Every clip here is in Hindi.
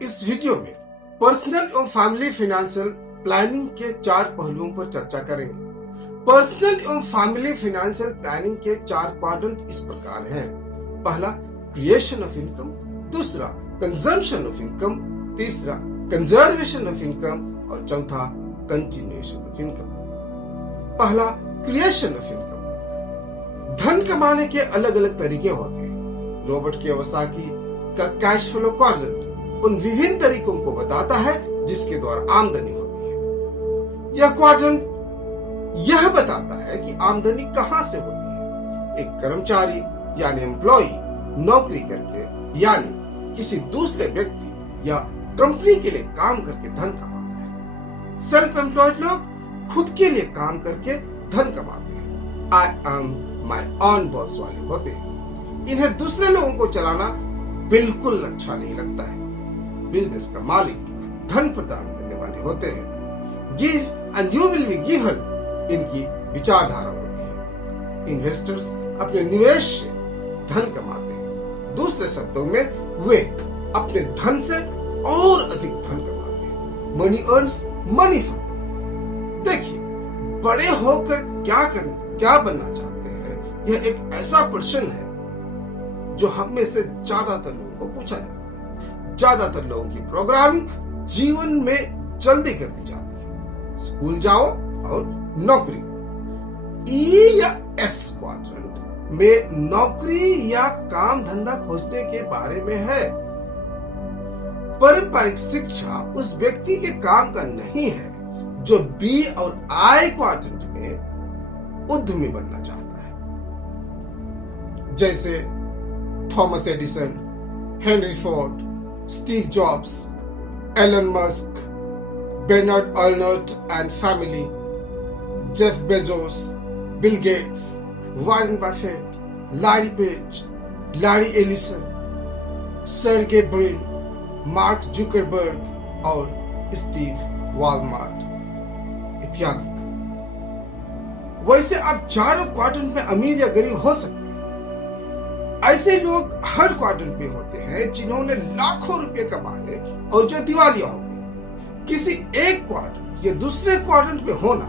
इस वीडियो में पर्सनल एवं फैमिली फाइनेंशियल प्लानिंग के 4 पहलुओं पर चर्चा करेंगे। पर्सनल एवं फैमिली फाइनेंशियल प्लानिंग के 4 क्वाड्रेंट इस प्रकार हैं। पहला, क्रिएशन ऑफ इनकम। दूसरा, कंजम्पशन ऑफ इनकम। तीसरा, कंजर्वेशन ऑफ इनकम। और चौथा, कंटिन्यूएशन ऑफ इनकम। पहला, क्रिएशन ऑफ इनकम। धन कमाने के अलग अलग तरीके होते हैं। रॉबर्ट कियोसाकी का कैश फ्लो क्वाड्रेंट उन विभिन्न तरीकों को बताता है जिसके द्वारा आमदनी होती है। यह क्वाड्रेंट यह बताता है कि आमदनी कहां से होती है। एक कर्मचारी यानी एम्प्लॉय नौकरी करके यानी किसी दूसरे व्यक्ति या कंपनी के लिए काम करके धन कमाता है। सेल्फ एम्प्लॉयड लोग खुद के लिए काम करके धन कमाते हैं। I am my own boss वाले होते हैं। इन्हें दूसरे लोगों को चलाना बिल्कुल अच्छा नहीं लगता है। बिजनेस का मालिक धन प्रदान करने वाले होते हैं। Give and you will be given इनकी विचारधारा होती है। इन्वेस्टर्स अपने निवेश से धन कमाते हैं। दूसरे शब्दों में वे अपने धन से और अधिक धन कमाते हैं। Money earns money from. देखिए, बड़े होकर क्या बनना चाहते हैं, यह एक ऐसा प्रश्न है जो हम में से ज्यादातर लोगों को पूछा जाता है। ज्यादातर लोगों की प्रोग्रामिंग जीवन में जल्दी कर दी जाती है। स्कूल जाओ और नौकरी करो। ई या एस क्वाड्रेंट में नौकरी या काम धंधा खोजने के बारे में है। पारंपरिक शिक्षा उस व्यक्ति के काम का नहीं है जो बी और आई क्वाड्रेंट में उद्यमी बनना चाहता है। जैसे Thomas Edison, Henry Ford, Steve Jobs, Elon Musk, Bernard Arnault and family, Jeff Bezos, Bill Gates, Warren Buffett, Larry Page, Larry Ellison, Sergey Brin, Mark Zuckerberg और स्टीव वॉलमार्ट इत्यादि। वैसे आप चारों क्वाड्रेंट में अमीर या गरीब हो सकते हैं। ऐसे लोग हर क्वाड्रेंट में होते हैं जिन्होंने लाखों रुपए कमाए और जो दिवालिया हो गए। किसी एक क्वाड्रेंट या दूसरे क्वाड्रेंट में होना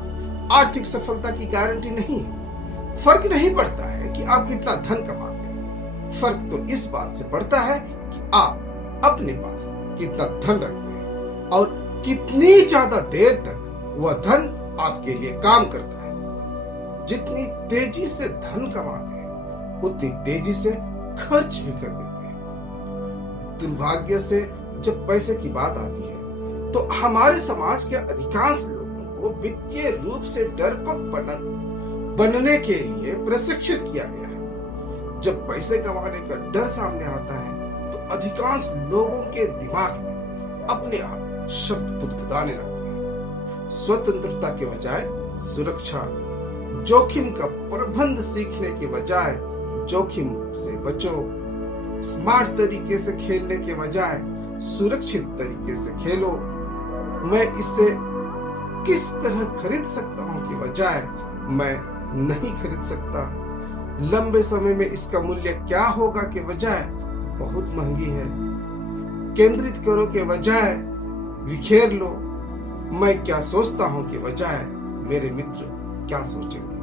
आर्थिक सफलता की गारंटी नहीं है। फर्क नहीं पड़ता है कि आप कितना धन कमाते हैं। फर्क तो इस बात से पड़ता है कि आप अपने पास कितना धन रखते हैं और कितनी ज्यादा देर तक वह धन आपके लिए काम करता है। जितनी तेजी से धन कमाते हैं उतनी तेजी से खर्च भी कर देते हैं। दुर्भाग्य से जब पैसे की बात आती है तो हमारे समाज के अधिकांश लोगों को वित्तीय रूप से डरपोक बनने के लिए प्रशिक्षित किया गया है। जब पैसे कमाने का डर सामने आता है तो अधिकांश लोगों के दिमाग में अपने आप शब्द बुदबुदाने लगते हैं। स्वतंत्रता के बजाय सुरक्षा, जोखिम का प्रबंध सीखने के बजाय जोखिम से बचो, स्मार्ट तरीके से खेलने के बजाय सुरक्षित तरीके से खेलो, मैं इसे किस तरह खरीद सकता हूं के बजाय मैं नहीं खरीद सकता, लंबे समय में इसका मूल्य क्या होगा के बजाय बहुत महंगी है, केंद्रित करो के बजाय बिखेर लो, मैं क्या सोचता हूं के बजाय मेरे मित्र क्या सोचेंगे।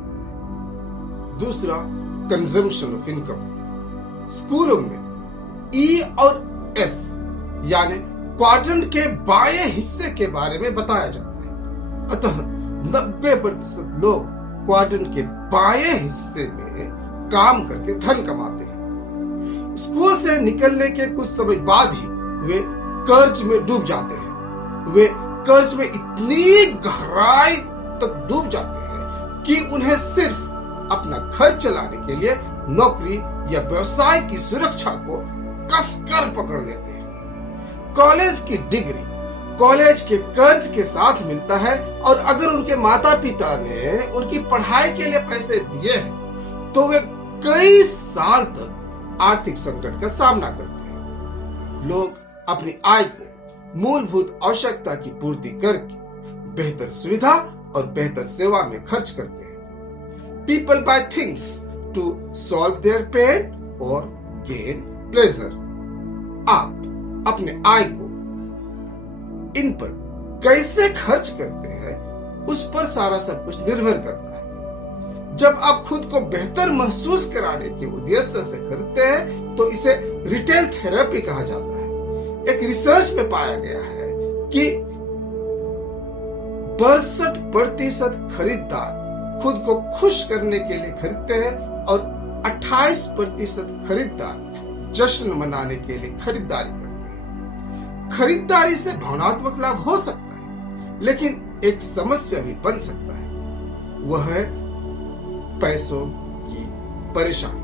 दूसरा, कंजम्पशन ऑफ इनकम। स्कूलों में ई और एस यानी क्वाड्रेंट के बाएं हिस्से के बारे में बताया जाता है। अतः 90% लोग क्वाड्रेंट के बाएं हिस्से में काम करके धन कमाते हैं। स्कूल से निकलने के कुछ समय बाद ही वे कर्ज में डूब जाते हैं। वे कर्ज में इतनी गहराई तक डूब जाते हैं कि उन्हें सिर्फ अपना घर चलाने के लिए नौकरी या व्यवसाय की सुरक्षा को कसकर पकड़ लेते हैं। कॉलेज की डिग्री कॉलेज के कर्ज के साथ मिलता है और अगर उनके माता पिता ने उनकी पढ़ाई के लिए पैसे दिए हैं तो वे कई साल तक आर्थिक संकट का सामना करते हैं। लोग अपनी आय को मूलभूत आवश्यकता की पूर्ति करके बेहतर सुविधा और बेहतर सेवा में खर्च करते हैं। People buy things to solve their pain or gain pleasure. आप अपने आय को इन पर कैसे खर्च करते हैं उस पर सारा सब कुछ निर्भर करता है। जब आप खुद को बेहतर महसूस कराने के उद्देश्य से खरीदते हैं तो इसे रिटेल थेरेपी कहा जाता है। एक रिसर्च में पाया गया है कि 62% खरीदार खुद को खुश करने के लिए खरीदते हैं और 28% खरीदार जश्न मनाने के लिए खरीदारी करते हैं। खरीदारी से भावनात्मक लाभ हो सकता है, लेकिन एक समस्या भी बन सकता है, वह है पैसों की परेशानी।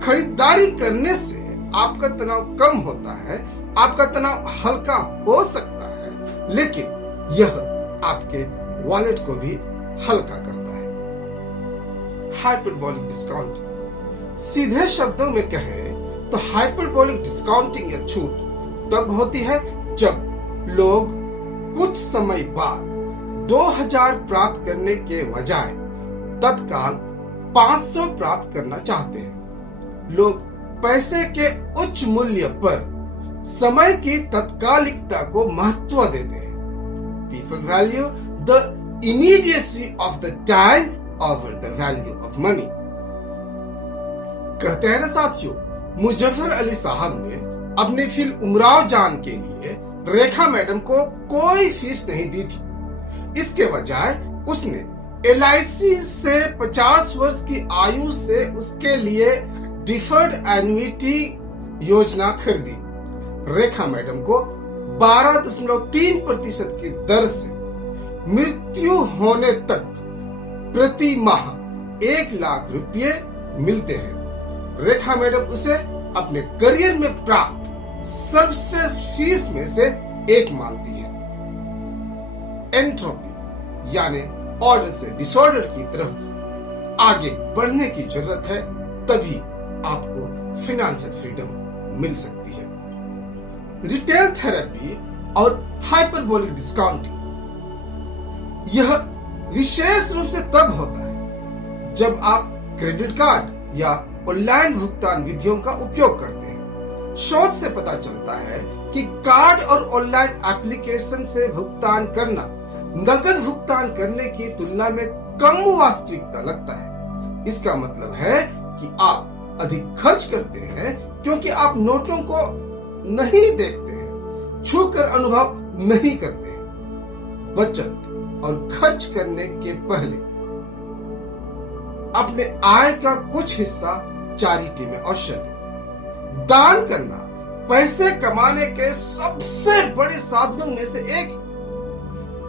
खरीदारी करने से आपका तनाव कम होता है, आपका तनाव हल्का हो सकता है, लेकिन यह आपके वॉलेट को भी हल्का करता है। हाइपरबोलिक डिस्काउंटिंग, सीधे शब्दों में कहें तो हाइपरबोलिक डिस्काउंटिंग या छूट तब होती है जब लोग कुछ समय बाद 2000 प्राप्त करने के बजाय तत्काल 500 प्राप्त करना चाहते हैं। लोग पैसे के उच्च मूल्य पर समय की तत्कालिकता को महत्व देते हैं। People value the immediacy of the time over the value of money. कहते हैं ना साथियों, मुजफ्फर अली साहब ने अपनी फिल्म उमराव जान के लिए रेखा मैडम को कोई फीस नहीं दी थी। इसके बजाय उसने LIC से 50 वर्ष की आयु से उसके लिए डिफर्ड एन्युटी योजना खरीदी। रेखा मैडम को 12.3% की दर से मृत्यु होने तक प्रति माह 1 लाख रुपए मिलते हैं। रेखा मैडम उसे अपने करियर में प्राप्त सर्वश्रेष्ठ फीस में से एक मानती है। एंट्रोपी यानी ऑर्डर से डिसऑर्डर की तरफ आगे बढ़ने की जरूरत है, तभी आपको फाइनेंशियल फ्रीडम मिल सकती है। रिटेल थेरेपी और हाइपरबोलिक डिस्काउंटिंग, यह विशेष रूप से तब होता है जब आप क्रेडिट कार्ड या ऑनलाइन भुगतान विधियों का उपयोग करते हैं। शोध से पता चलता है कि कार्ड और ऑनलाइन एप्लीकेशन से भुगतान करना नकद भुगतान करने की तुलना में कम वास्तविकता लगता है। इसका मतलब है कि आप अधिक खर्च करते हैं क्योंकि आप नोटों को नहीं देखते हैं, छूकर अनुभव नहीं करते हैं। बचत और खर्च करने के पहले अपने आय का कुछ हिस्सा चैरिटी में अवश्य दें। दान करना पैसे कमाने के सबसे बड़े साधनों में से एक है,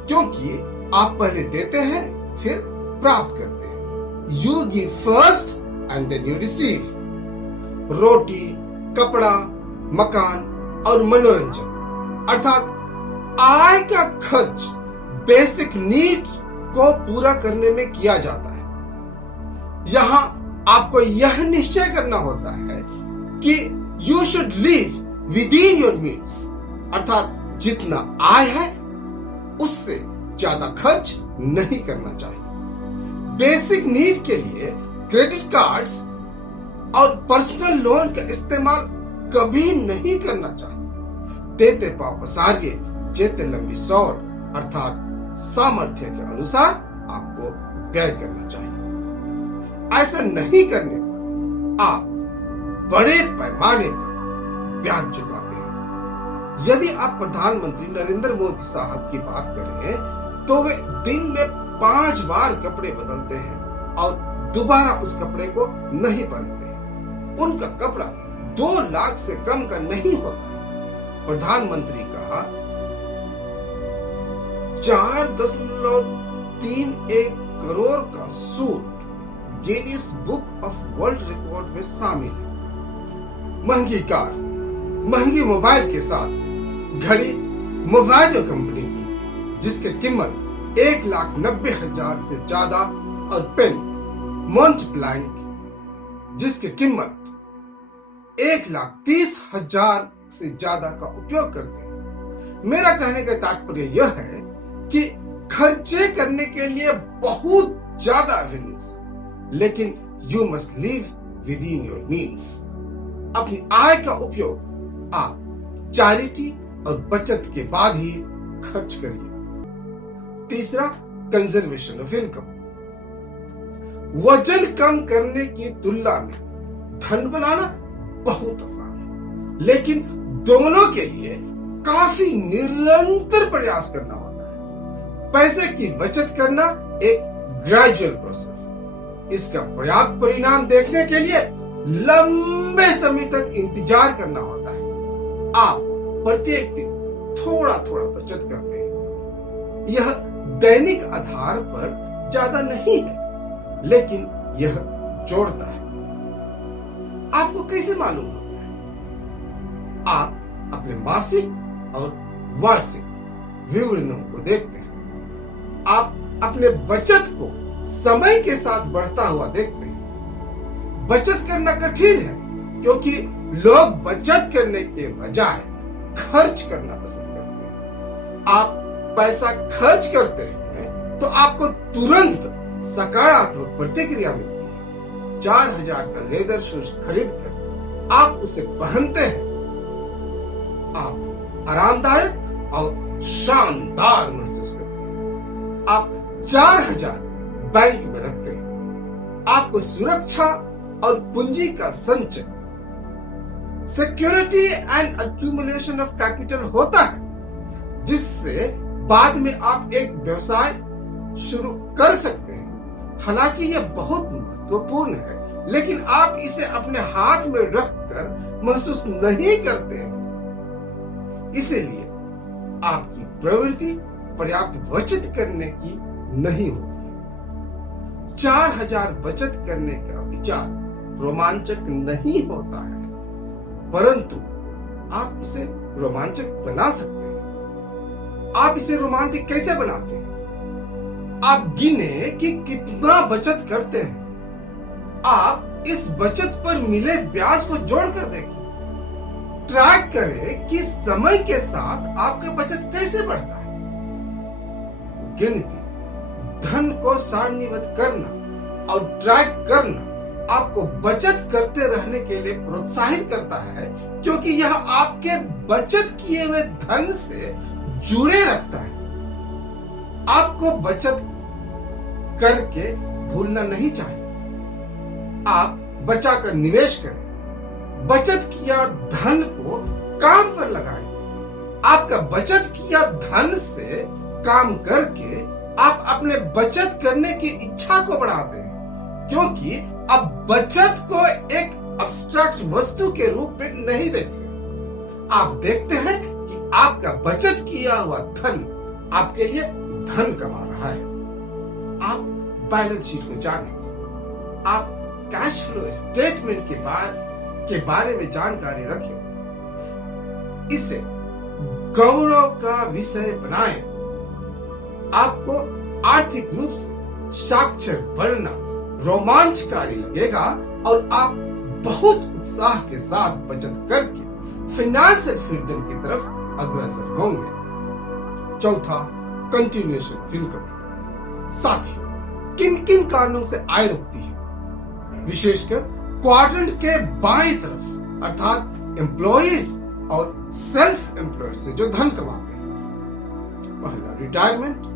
क्योंकि आप पहले देते हैं फिर प्राप्त करते हैं। You give first and then you receive. रोटी, कपड़ा, मकान और मनोरंजन अर्थात आय का खर्च बेसिक नीड को पूरा करने में किया जाता है। यहां आपको यह निश्चय करना होता है कि you should live with in your means, अर्थात जितना आय है उससे ज्यादा खर्च नहीं करना चाहिए। बेसिक नीड के लिए क्रेडिट कार्ड्स और पर्सनल लोन का इस्तेमाल कभी नहीं करना चाहिए। देते पाव पसारिए जेते लंबी सौर, अर्थात सामर्थ्य के अनुसार आपको व्यय करना चाहिए। ऐसा नहीं करने पर आप बड़े पैमाने पर ब्याज चुकाते हैं। यदि आप प्रधानमंत्री नरेंद्र मोदी साहब की बात करें तो वे दिन में 5 बार कपड़े बदलते हैं और दोबारा उस कपड़े को नहीं पहनते हैं। उनका कपड़ा 2 लाख से कम का नहीं होता है। प्रधानमंत्री का 4.31 करोड़ का suit Guinness book of world record में शामिल है। महंगी कार, महंगी मोबाइल के साथ घड़ी मोबाइल कंपनी की जिसकी कीमत 1,90,000 से ज्यादा, और पेन मोंट ब्लैंक जिसकी कीमत 1,30,000 से ज्यादा का उपयोग करते हैं। मेरा कहने का तात्पर्य यह है कि खर्चे करने के लिए बहुत ज्यादा एवेन्यूज, लेकिन you must live with in your means. अपनी आय का उपयोग आप चैरिटी और बचत के बाद ही खर्च करिए। तीसरा, कंजर्वेशन ऑफ इनकम। वजन कम करने की तुलना में धन बनाना बहुत आसान है, लेकिन दोनों के लिए काफी निरंतर प्रयास करना होता है। पैसे की बचत करना एक ग्रेजुअल प्रोसेस है। इसका पर्याप्त परिणाम देखने के लिए लंबे समय तक इंतजार करना होता है। आप प्रत्येक दिन थोड़ा थोड़ा बचत करते हैं। यह दैनिक आधार पर ज्यादा नहीं है, लेकिन यह जोड़ता है। आपको कैसे मालूम होता है? आप अपने मासिक और वार्षिक विवरणों को देखते हैं। आप अपने बचत को समय के साथ बढ़ता हुआ देखते हैं। बचत करना कठिन है क्योंकि लोग बचत करने के बजाय खर्च करना पसंद करते हैं। आप पैसा खर्च करते हैं तो आपको तुरंत सकारात्मक प्रतिक्रिया मिलती है। 4000 का लेदर शूज खरीदकर आप उसे पहनते हैं। आप आरामदायक और शानदार महसूस करते हैं। आप 4000 बैंक में रखते हैं। आपको सुरक्षा और पूंजी का संचय, security and accumulation of capital होता है, जिससे बाद में आप एक व्यवसाय शुरू कर सकते हैं। हालांकि यह बहुत महत्वपूर्ण है, लेकिन आप इसे अपने हाथ में रखकर महसूस नहीं करते हैं। इसीलिए आपकी प्रवृत्ति पर्याप्त बचत करने की नहीं होती है। 4000 बचत करने का विचार रोमांचक नहीं होता है, परंतु आप इसे रोमांचक बना सकते हैं। आप इसे रोमांटिक कैसे बनाते हैं? आप गिने कि कितना बचत करते हैं। आप इस बचत पर मिले ब्याज को जोड़कर देखें। ट्रैक करें कि समय के साथ आपका बचत कैसे बढ़ता है। गिनती, धन को सारणीबद्ध करना और ट्रैक करना आपको बचत करते रहने के लिए प्रोत्साहित करता है, क्योंकि यह आपके बचत किए हुए धन से जुड़े रखता है। आपको बचत करके भूलना नहीं चाहिए। आप बचाकर निवेश करें। बचत किया धन को काम पर लगाएं। आपका बचत किया धन से काम करके आप अपने बचत करने की इच्छा को बढ़ाते हैं, क्योंकि अब बचत को एक अब्स्ट्रैक्ट वस्तु के रूप में नहीं देखते। आप देखते हैं कि आपका बचत किया हुआ धन आपके लिए धन कमा रहा है। आप बैलेंस शीट को जानें। आप कैश फ्लो स्टेटमेंट के बारे में जानकारी रखें। इसे गौरव का विषय बनाएं। आपको आर्थिक रूप से साक्षर बनना रोमांचकारी लगेगा और आप बहुत उत्साह के साथ बचत करके फाइनेंशियल फ्रीडम की तरफ अग्रसर होंगे। चौथा, कंटिन्यूएशन ऑफ इनकम। साथियों, किन किन कारणों से आय रुकती है? विशेषकर क्वाड्रेंट के बाएं तरफ, अर्थात एम्प्लॉयज और सेल्फ एम्प्लॉयड से जो धन कमाते हैं। पहला, रिटायरमेंट।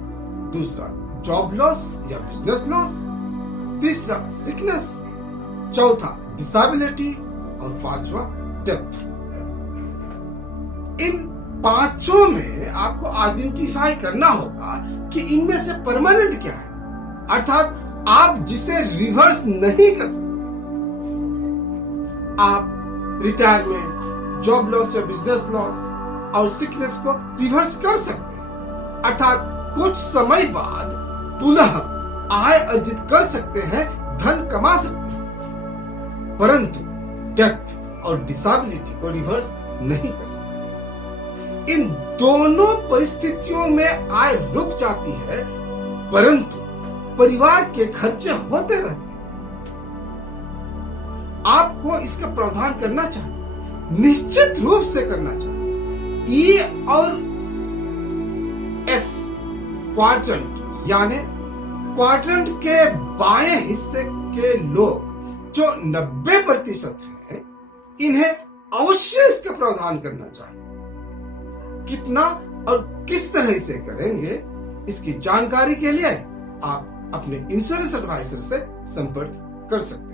दूसरा, जॉब लॉस या बिजनेस लॉस। तीसरा, सिकनेस। चौथा, डिसेबिलिटी। और पांचवा, डेथ। इन पांचों में आपको आइडेंटिफाई करना होगा कि इनमें से परमानेंट क्या है, अर्थात आप जिसे रिवर्स नहीं कर सकते। आप रिटायरमेंट, जॉब लॉस या बिजनेस लॉस और सिकनेस को रिवर्स कर सकते हैं, अर्थात कुछ समय बाद पुनः आय अर्जित कर सकते हैं, धन कमा सकते हैं, परंतु डेथ और डिसेबिलिटी को रिवर्स नहीं कर सकते। इन दोनों परिस्थितियों में आय रुक जाती है, परंतु परिवार के खर्चे होते रहते हैं। आपको इसका प्रावधान करना चाहिए, निश्चित रूप से करना चाहिए। ई और एस क्वाड्रेंट यानी क्वाड्रेंट के बाएं हिस्से के लोग जो 90% हैं, इन्हें अवश्य इसका प्रावधान करना चाहिए। कितना और किस तरह से करेंगे, इसकी जानकारी के लिए आप अपने इंश्योरेंस एडवाइजर से संपर्क कर सकते हैं।